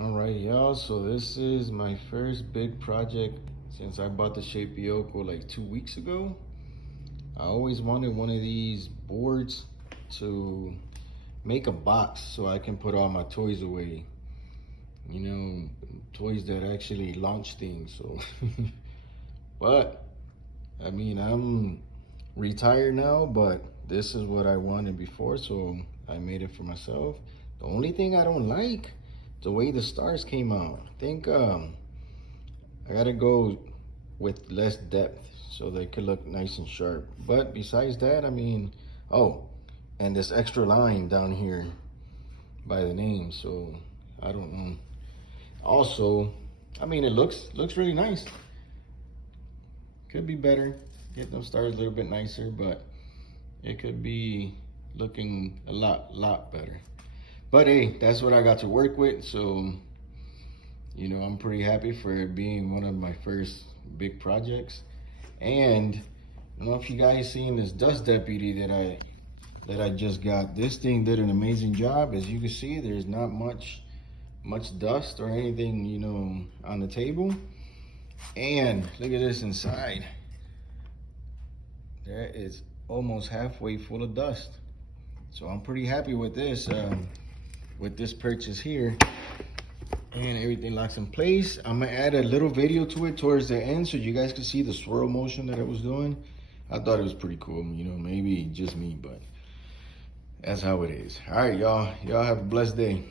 All right, y'all, so this is my first big project since I bought the Shapeoko like 2 weeks ago. I always wanted one of these boards to make a box so I can put all my toys away. You know, toys that actually launch things, so. But, I mean, I'm retired now, but this is what I wanted before, so I made it for myself. The only thing I don't like, the way the stars came out. I think I gotta go with less depth so they could look nice and sharp. But besides that, I mean, oh, and this extra line down here by the name, so I don't know. Also, I mean, it looks really nice. Could be better, get those stars a little bit nicer, but it could be looking a lot better. But hey, that's what I got to work with, so you know, I'm pretty happy for it being one of my first big projects. And I don't know if you guys seen this dust deputy that I just got. This thing did an amazing job. As you can see, there's not much dust or anything, you know, on the table. And look at this inside. There is almost halfway full of dust. So I'm pretty happy with this purchase here. And everything locks in place. I'm gonna add a little video to it towards the end so you guys can see the swirl motion that I was doing. I thought it was pretty cool, you know, maybe just me, but that's how it is. All right, y'all have a blessed day.